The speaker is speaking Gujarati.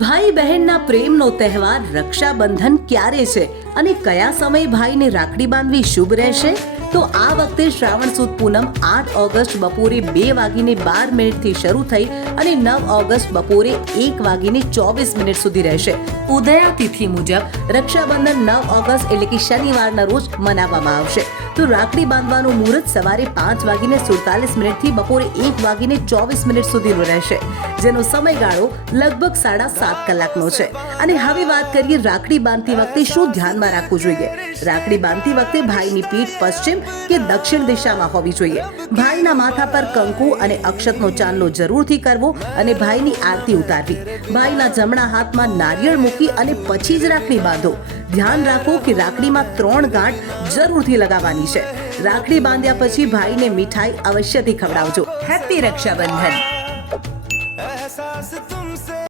ભાઈ બહેનના પ્રેમનો તહેવાર રક્ષાબંધન ક્યારે છે અને કયા સમયે ભાઈને રાખડી બાંધવી શુભ રહેશે? તો આ વખતે શ્રાવણ સુદ પૂનમ 8 ઓગસ્ટ બપોરે 2:12 થી શરૂ થઈ અને 9 ઓગસ્ટ બપોરે 1:24 સુધી રહેશે. ઉદયા તિથિ મુજબ રક્ષાબંધન 9 ઓગસ્ટ એટલે કે શનિવારના રોજ મનાવવામાં આવશે. તો રાખડી બાંધવાનું મુહૂર્ત સવારે 5:47 થી બપોરે 1:24 સુધીનો રહેશે, જેનો સમયગાળો લગભગ 7.5 કલાકનો છે. અને હવે વાત કરીએ રાખડી બાંધતી વખતે શું ધ્યાનમાં રાખવું જોઈએ. રાખડી બાંધતી વખતે ભાઈની પીઠ પશ્ચિમ કે દક્ષિણ દિશામાં હોવી જોઈએ. ભાઈના માથા પર કંકુ અને અક્ષતનો ચાંદલો જરૂરથી કરવો અને ભાઈની આરતી ઉતારવી. ભાઈના જમણા હાથમાં નારિયેળ મૂકી અને પછી જ રાખડી બાંધો. ધ્યાન રાખો કે રાખડીમાં 3 ગાંઠ જરૂરથી લગાવવાની છે. રાખડી બાંધ્યા પછી ભાઈને મીઠાઈ અવશ્યથી ખવડાવજો. હેપી રક્ષાબંધન.